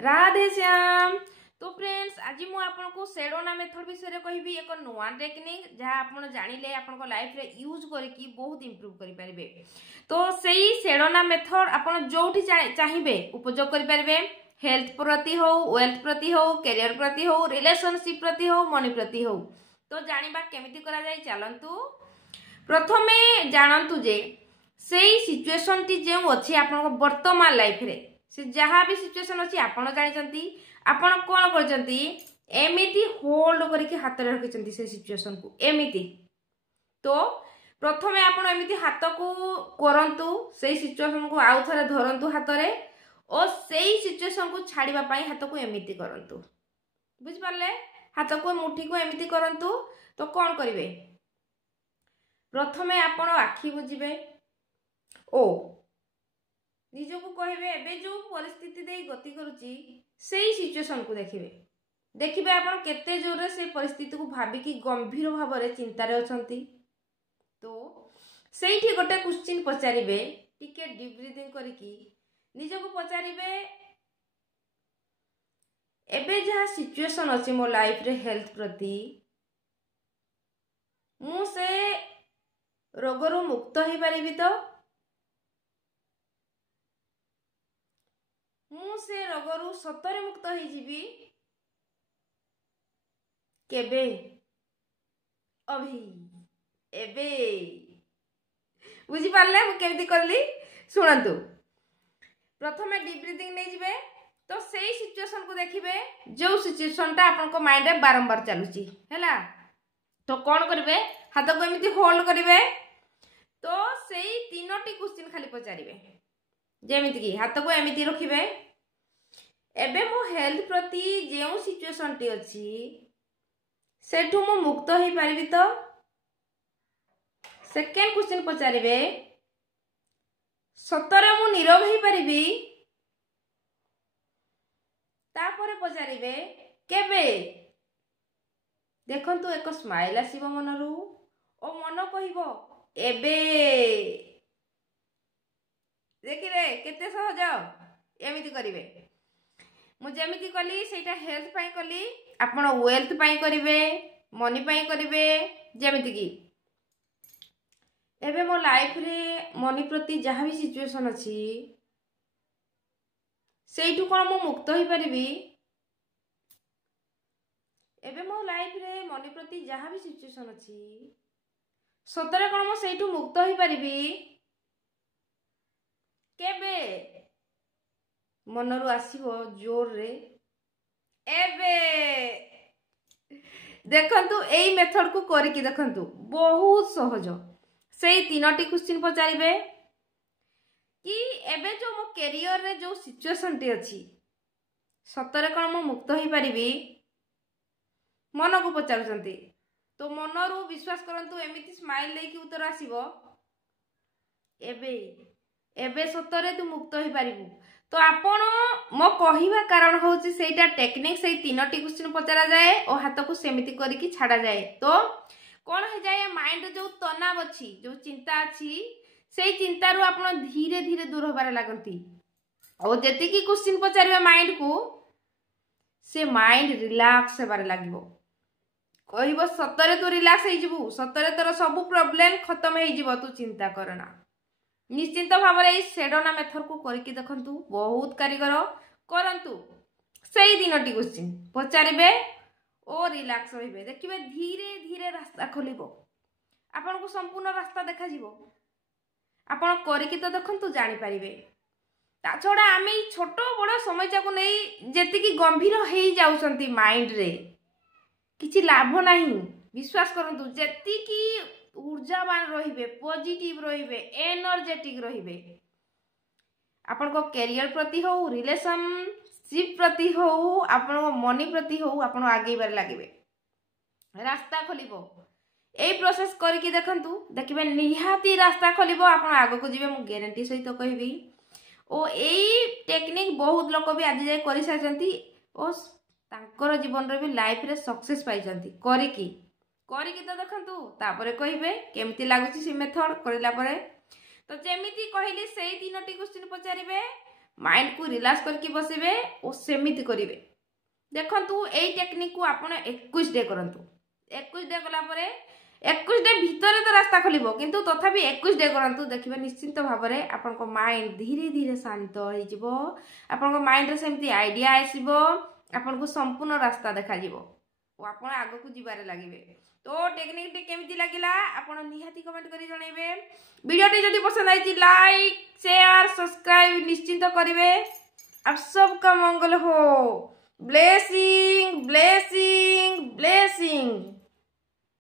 राधे श्याम। तो फ्रेंड्स आज मु आपको सेडोना मेथड विषय कहबी एक नुआ टेक्निक जहाँ आप जानिले आपन लाइफ रे यूज करके बहुत इंप्रूव करि परिबे। तो सही सेडोना मेथड आपन जोठी चाहिए उपयोग करि परिबे। हेल्थ प्रति हो, वेल्थ प्रति हो, कैरियर प्रति हो, रिलेशनशिप प्रति हो, मनी प्रति हो। तो जानिबा केमिति करा जाय चलंतु। प्रथमे जानंतु जे सही सिचुएशन टी जे अछि आपन वर्तमान लाइफ रे से जहाँ भी सिचुएशन अच्छी आपण जानी आपण कौन करमिति होल्ड करके हाथ में रखिंट से सिचुएशन को एमिति। तो प्रथमे आपण एमिति हाथ को करंतु से सिचुएशन को आउ थे धरंतु हाथ में और सही सिचुएशन को छाड़िबा पई हाथ को एमिति करंतु। बुझ पारले हाथ को मुठी को एमिति करंतु। तो कौन करिवे प्रथमे आपण आखि बुझिबे ओ निज को कहे एबे जो परिस्थिति दे गति करुची सेही सिचुएशन को देखिबे आपण केते जोर से परिस्थिति को भाबिकी गंभीर भाव में चिंतार अछंती। तो सेठी गोटे क्वेश्चन पचारिबे टिके डीप ब्रीथिंग करिकी निज को पचारिबे एबे जहाँ सिचुएशन अछि मो लाइफ रे हेल्थ प्रति मु से रोगरु मुक्त हो पारिबी। तो मु से रोगरु सतरे मुक्त हो जीवी केबे अभी एबे। बुझी पारले मु केमिति करली सुनंतु। प्रथमे डीप ब्रीथिंग नै जिवे तो सेही सिचुएशन को देखिबे जो सिचुएशन ता आपन को माइंड रे बारंबार चलुची हैला। तो कौन करिवे हाथ को एमिति होल्ड करिवे। तो सेही तीनोटी क्वेश्चन खाली पचारिवे जेमिति कि हाथ को एमिति रखिबे एबे मो हेल्थ प्रति जेउ सिचुएशन टी अछि सेठु मो मुक्त हो पारिबी। तो सेकेंड क्वेश्चन पचारिबे सतरे मु नीरव हो पारिबी। तापरे पचारिबे केबे देखंतु एक स्माइल आसीबो मनरु ओ मन कहिबो एबे। देखिले केते सहज एमिति करिवे। मु जेमिति कली सेटा हेल्थ पई कली आपण वेल्थ पई करिवे मनी पई करिवे। जेमिति कि एबे मो लाइफ रे मनी प्रति जहाँ भी सिचुएशन अछि सेठु कोन मु मुक्त हो पारिबी। एबे मो लाइफ रे मनी प्रति जहाँ भी सिचुएशन अछि सतरे कोन मु सेठु मुक्त हो पारिबी केबे मनरु आसीबो जोर रे एबे। देखंतु एई मेथड को करके देखंतु बहुत सहज। सेई तीनोटी क्वेश्चन पचारिबे कि एबे जो मो कैरियर रे जो सिचुएशन टी अछि सतरे कोन मु मुक्त हो पारिबी मन को पचारुचंती। तो मनरु विश्वास करंतु एमिति स्माइल लेके उत्तर आसीबो एबे एबे सतरे तू मुक्त हो पारिबु। तो आपण मो कहिबा कारण होची सेटा टेक्निक से तीनोटी क्वेश्चन पचरा जाए और हाथ को सेमिति करके छाड़ा जाए। तो कौन हो जाए माइंड जो तनाव अछि जो चिंता अछि से चिंता रू आपण धीरे धीरे दूर होबार लागंती। और जति की क्वेश्चन पचारिबे माइंड को से माइंड रिलैक्स होबार लागिबो कहबो सतरे तू रिलैक्स हो जिवु सतरे तोर सब प्रॉब्लम खत्म हो जिवो तू चिंता करना। निश्चिंत भाव में सेडोना मेथड को करके देखंतु बहुत कारीगर करंतु। सही तीनोटी क्वेश्चन पचारिबे और रिलैक्स होइबे देखिबे धीरे धीरे रास्ता खोलिबो आपन को संपूर्ण रास्ता देखा जिवो। आपन करके तो देखंतु जानि पारिबे। ता छोड़ा आमे छोटो बड़ समस्या को नहीं जेति की गंभीर हेई जाउसंती माइंड रे किछि लाभ नाही। विश्वास करंतु जेति की ऊर्जावान रहिबे पॉजिटिव रहिबे एनर्जेटिक रहिबे आपन को कैरियर प्रति हो रिलेशनशिप प्रति हो आपन को मनी प्रति हो आपन आगे बार लागिबे रास्ता खोलिबो। एई प्रोसेस करके देखंतु देखिबे निहाती रास्ता खोलिबो आपन आगो को जिवे मु गारंटी सहित कहबी। ओ एई टेक्निक बहुत लोक भी आज जाय करि साजंती ओ तांकर जीवन रे भी लाइफ रे सक्सेस पाइजंती करके तो देखंतु तापरे कहिबे केमती लागुची से मेथड करला परे। तो जेमिति कहली सेही तीनोटी क्वेश्चन पचारिबे माइंड को रिलैक्स करके बसबे और सेमिति करिवे। देखंतु एई टेक्निक को आपण 21 डे करंतु। 21 डे कला परे 21 डे भीतर तो रास्ता खोलिबो, किंतु तथापि 21 डे करंतु, देखिबे निश्चिंत भाबरे आपन को माइंड धीरे धीरे शांत होई जिवो। आपन को माइंड रे सेमती आइडिया आसीबो, आपन को संपूर्ण रास्ता देखा जिवो और आपन आगो को जिबारे लागिबे। तो टेक्निक टे केमिति लागिला आपन निहाती कमेंट करी जणैबे। वीडियो टे जदी पसंद आइछि लाइक शेयर सब्सक्राइब निश्चिंत करिवे। आप सबका मंगल हो। Blessing blessing blessing.